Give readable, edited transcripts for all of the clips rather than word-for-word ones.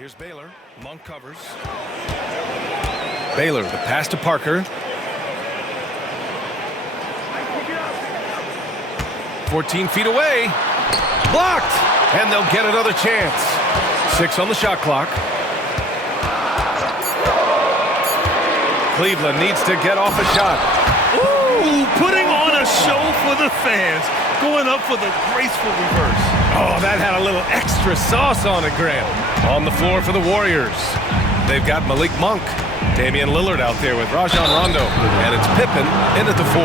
Here's Baylor. Monk covers. Baylor, the pass to Parker. 14 feet away. Blocked! And they'll get another chance. 6 on the shot clock. Cleveland needs to get off a shot. Ooh, putting on a show for the fans. Going up for the graceful reverse. Oh, that had a little extra sauce on it, Grant. On the floor for the Warriors. They've got Malik Monk, Damian Lillard out there with Rajon Rondo, and it's Pippen in at the 4.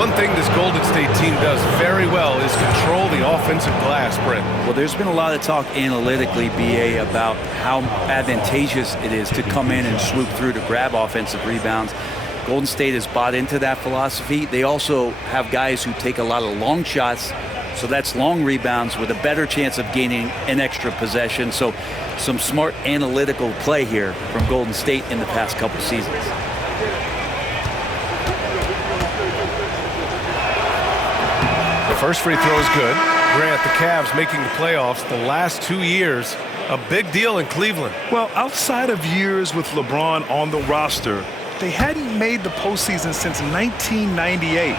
One thing this Golden State team does very well is control the offensive glass, Brent. Well, there's been a lot of talk analytically, BA, about how advantageous it is to come in and swoop through to grab offensive rebounds. Golden State has bought into that philosophy. They also have guys who take a lot of long shots, so that's long rebounds with a better chance of gaining an extra possession. So some smart analytical play here from Golden State in the past couple seasons. The first free throw is good. Grant, the Cavs making the playoffs the last 2 years. A big deal in Cleveland. Well, outside of years with LeBron on the roster, they hadn't made the postseason since 1998.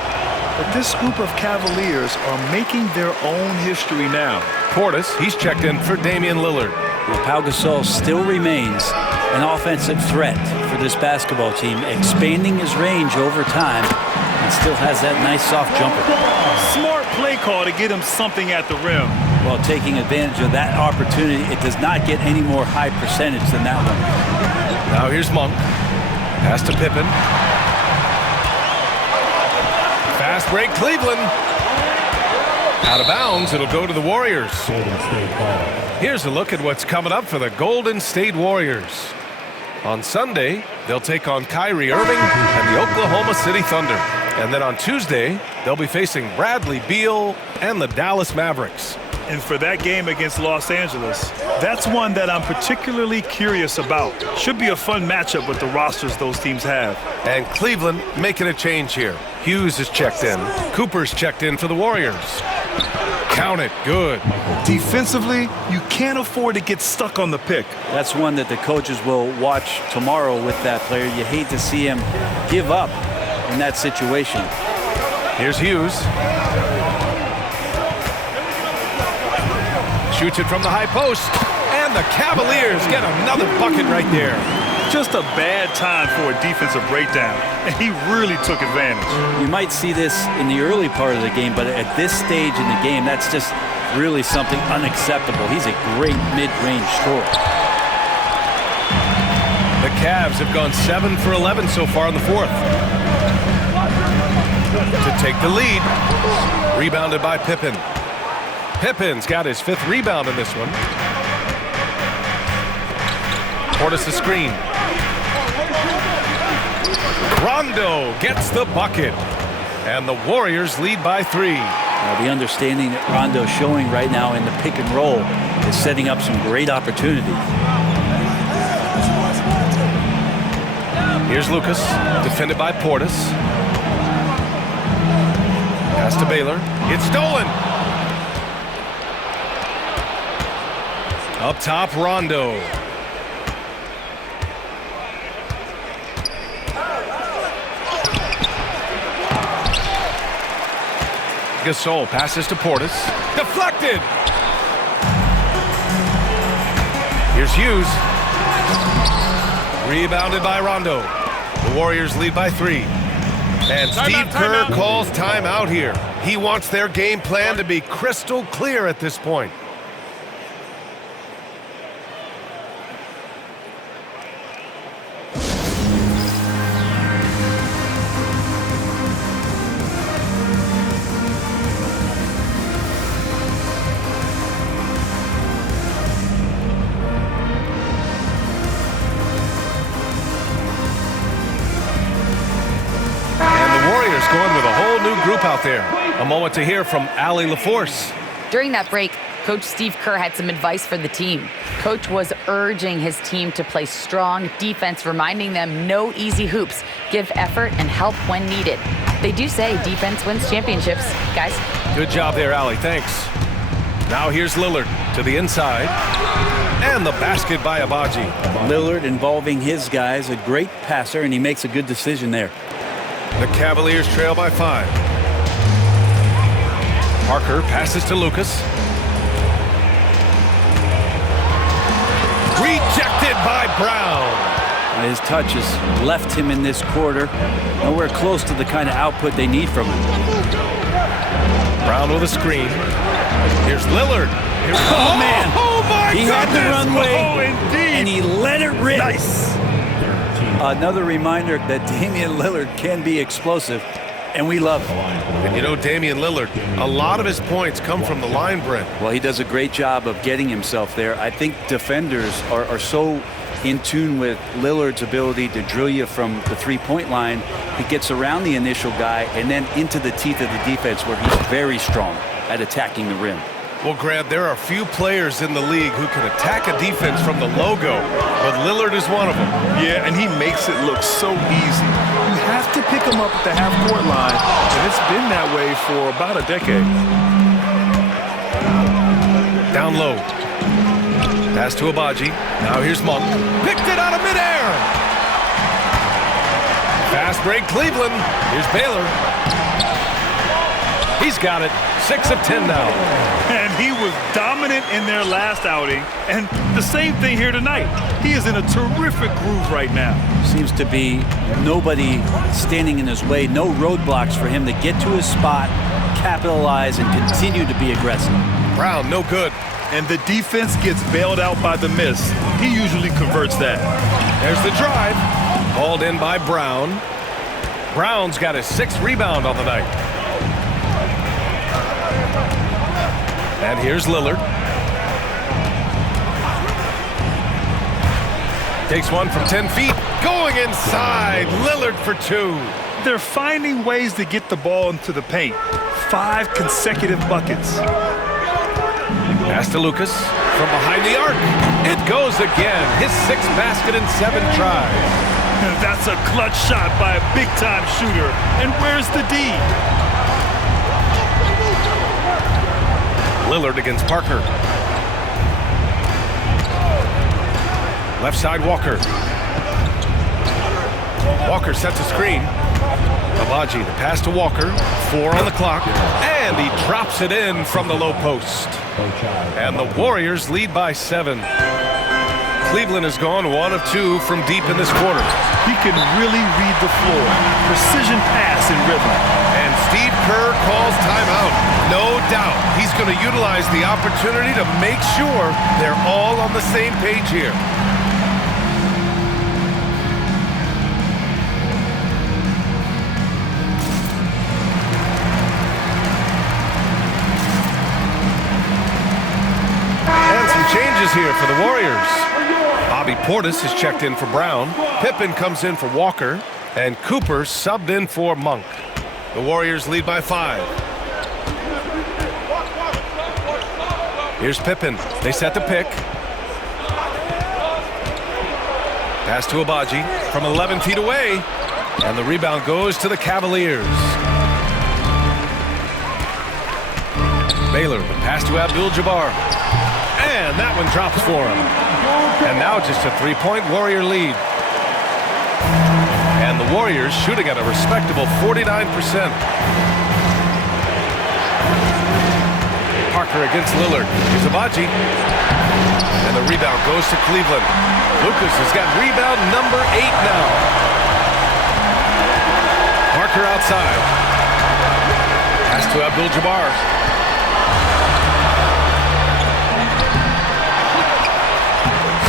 But this group of Cavaliers are making their own history now. Portis, he's checked in for Damian Lillard. Well, Pau Gasol still remains an offensive threat for this basketball team, expanding his range over time and still has that nice soft jumper. Smart play call to get him something at the rim. Well, taking advantage of that opportunity, it does not get any more high percentage than that one. Now here's Monk. Pass to Pippen. Fast break, Cleveland. Out of bounds, it'll go to the Warriors. Here's a look at what's coming up for the Golden State Warriors. On Sunday, they'll take on Kyrie Irving and the Oklahoma City Thunder. And then on Tuesday, they'll be facing Bradley Beal and the Dallas Mavericks. And for that game against Los Angeles, that's one that I'm particularly curious about. Should be a fun matchup with the rosters those teams have. And Cleveland making a change here. Hughes is checked in. Cooper's checked in for the Warriors. Count it. Good. Defensively, you can't afford to get stuck on the pick. That's one that the coaches will watch tomorrow with that player. You hate to see him give up in that situation. Here's Hughes. Shoots it from the high post. And the Cavaliers get another bucket right there. Just a bad time for a defensive breakdown, and he really took advantage. You might see this in the early part of the game, but at this stage in the game, that's just really something unacceptable. He's a great mid-range scorer. The Cavs have gone 7 for 11 so far in the 4th. To take the lead. Rebounded by Pippen. Pippen's got his 5th rebound in this one. Portis the screen. Rondo gets the bucket. And the Warriors lead by 3. The understanding that Rondo's showing right now in the pick and roll is setting up some great opportunity. Here's Lucas, defended by Portis. Pass to Baylor. It's stolen. Up top, Rondo. Gasol passes to Portis. Deflected! Here's Hughes. Rebounded by Rondo. The Warriors lead by 3. And Steve Kerr calls timeout here. He wants their game plan to be crystal clear at this point. Going with a whole new group out there. A moment to hear from Allie LaForce. During that break, Coach Steve Kerr had some advice for the team. Coach was urging his team to play strong defense, reminding them no easy hoops, give effort and help when needed. They do say defense wins championships, guys. Good job there, Allie. Thanks. Now here's Lillard to the inside. And the basket by Agbaji. Lillard involving his guys, a great passer, and he makes a good decision there. The Cavaliers trail by 5. Parker passes to Lucas. Rejected by Brown. His touch has left him in this quarter. Nowhere close to the kind of output they need from him. Brown with a screen. Here's Lillard. Oh, man. Oh, my He goodness. had the runway, Oh, indeed. and he let it rip. Nice. Another reminder that Damian Lillard can be explosive, and we love him. And you know Damian Lillard, a lot of his points come from the line, Brent. Well, he does a great job of getting himself there. I think defenders are so in tune with Lillard's ability to drill you from the three-point line. He gets around the initial guy and then into the teeth of the defense where he's very strong at attacking the rim. Well, Grant, there are few players in the league who can attack a defense from the logo, but Lillard is one of them. Yeah, and he makes it look so easy. You have to pick him up at the half-court line, and it's been that way for about a decade. Down low. Pass to Agbaji. Now here's Monk. Picked it out of midair. Fast break Cleveland. Here's Baylor. He's got it. 6 of 10 now. And he was dominant in their last outing, and the same thing here tonight. He is in a terrific groove right now. Seems to be nobody standing in his way, no roadblocks for him to get to his spot, capitalize, and continue to be aggressive. Brown, no good. And the defense gets bailed out by the miss. He usually converts that. There's the drive. Hauled in by Brown. Brown's got his 6th rebound on the night. And here's Lillard. Takes one from 10 feet. Going inside. Lillard for 2. They're finding ways to get the ball into the paint. 5 consecutive buckets. Pass to Lucas from behind the arc. It goes again. His 6th basket in 7 tries. That's a clutch shot by a big-time shooter. And where's the D? Lillard against Parker. Left side Walker. Walker sets a screen. Agbaji, the pass to Walker. 4 on the clock. And he drops it in from the low post. And the Warriors lead by 7. Cleveland has gone 1 of 2 from deep in this quarter. He can really read the floor. Precision pass and rhythm. And Steve Kerr calls timeout. No doubt he's going to utilize the opportunity to make sure they're all on the same page here. And some changes here for the Warriors. Bobby Portis has checked in for Brown. Pippen comes in for Walker. And Cooper subbed in for Monk. The Warriors lead by 5. Here's Pippen. They set the pick. Pass to Agbaji from 11 feet away. And the rebound goes to the Cavaliers. Baylor, the pass to Abdul-Jabbar. And that one drops for him. And now just a 3-point Warrior lead. And the Warriors shooting at a respectable 49%. Parker against Lillard. Here's Agbaji. And the rebound goes to Cleveland. Lucas has got rebound number 8 now. Parker outside. Pass to Abdul-Jabbar.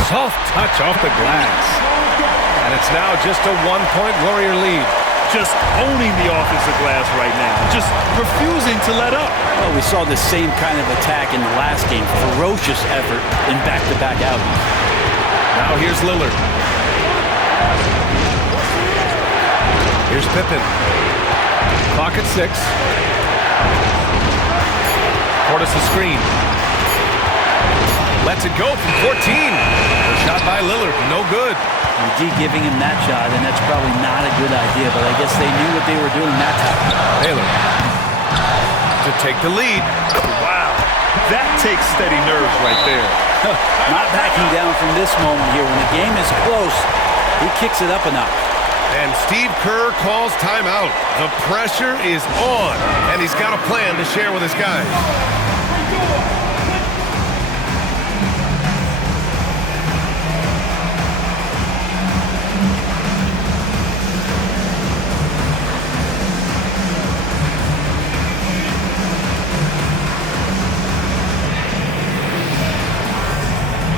Soft touch off the glass. And it's now just a 1-point Warrior lead. Just owning the offensive glass right now. Just refusing to let up. Well, we saw the same kind of attack in the last game. Ferocious effort in back-to-back outings. Now here's Lillard. Here's Pippen. Clock at 6. Portis a screen. Lets it go from 14. The shot by Lillard, no good. McGee giving him that shot, and that's probably not a good idea, but I guess they knew what they were doing that time. Baylor to take the lead. Wow. That takes steady nerves right there. Not backing down from this moment here. When the game is close, he kicks it up a notch. And Steve Kerr calls timeout. The pressure is on, and he's got a plan to share with his guys.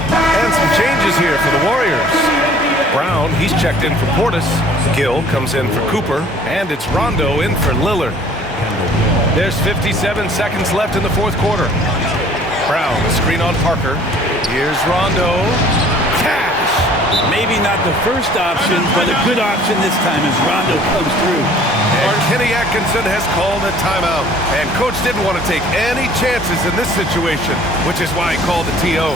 And some changes here for the Warriors. Brown, he's checked in for Portis. Gill comes in for Cooper. And it's Rondo in for Lillard. There's 57 seconds left in the fourth quarter. Brown, the screen on Parker. Here's Rondo. Cash! Maybe not the first option, but a good option this time as Rondo comes through. And Kenny Atkinson has called a timeout. And Coach didn't want to take any chances in this situation, which is why he called the TO.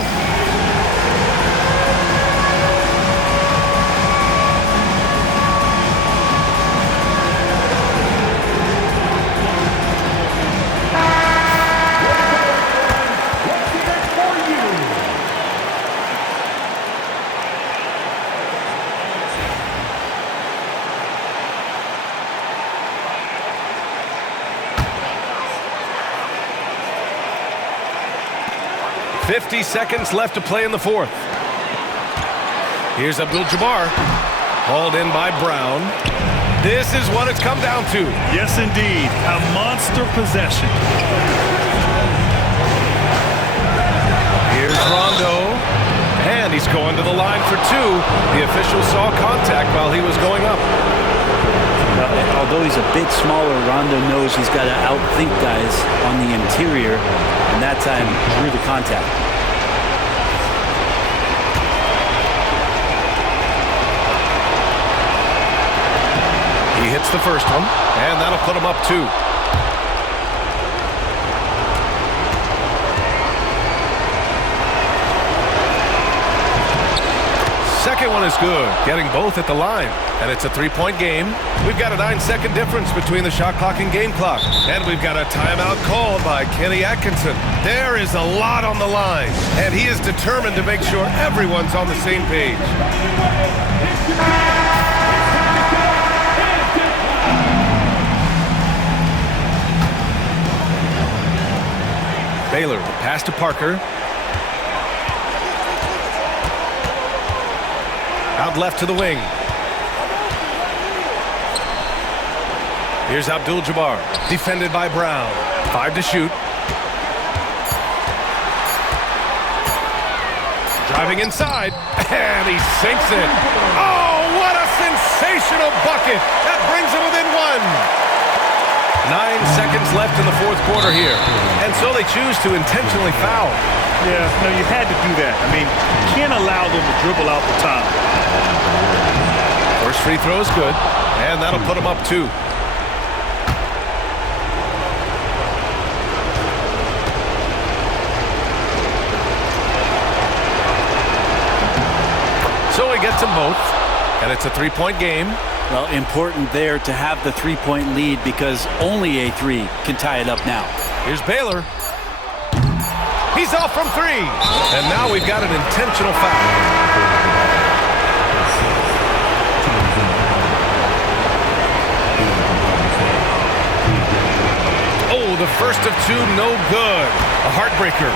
.50 seconds left to play in the fourth. Here's Abdul-Jabbar. Hauled in by Brown. This is what it's come down to. Yes, indeed. A monster possession. Here's Rondo. And he's going to the line for two. The official saw contact while he was going up. Although he's a bit smaller, Rondo knows he's got to outthink guys on the interior, and that time drew the contact. He hits the first one, and that'll put him up two. Second one is good, getting both at the line. And it's a three-point game. We've got a 9-second difference between the shot clock and game clock. And we've got a timeout called by Kenny Atkinson. There is a lot on the line, and he is determined to make sure everyone's on the same page. Baylor, the pass to Parker. Out left to the wing. Here's Abdul-Jabbar, defended by Brown. 5 to shoot. Driving inside, and he sinks it. Oh, what a sensational bucket. That brings him within one. 9 seconds left in the fourth quarter here. And so they choose to intentionally foul. Yeah, no, you had to do that. I mean, you can't allow them to dribble out the top. First free throw is good, and that'll put him up two. So he gets them both, and it's a three-point game. Well, important there to have the three-point lead because only a three can tie it up now. Here's Baylor. He's off from three, and now we've got an intentional foul. Oh, the first of two, no good. A heartbreaker.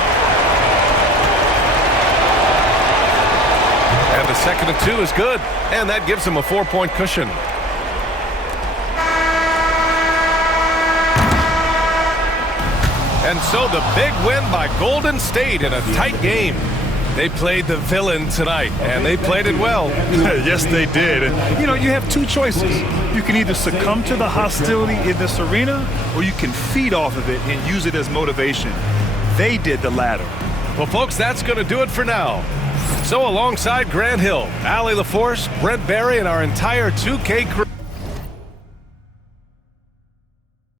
And the second of two is good, and that gives him a 4-point cushion. And so the big win by Golden State in a tight game. They played the villain tonight, and they played it well. Yes, they did. And, you know, you have two choices. You can either succumb to the hostility in this arena, or you can feed off of it and use it as motivation. They did the latter. Well, folks, that's going to do it for now. So alongside Grant Hill, Allie LaForce, Brent Barry, and our entire 2K crew,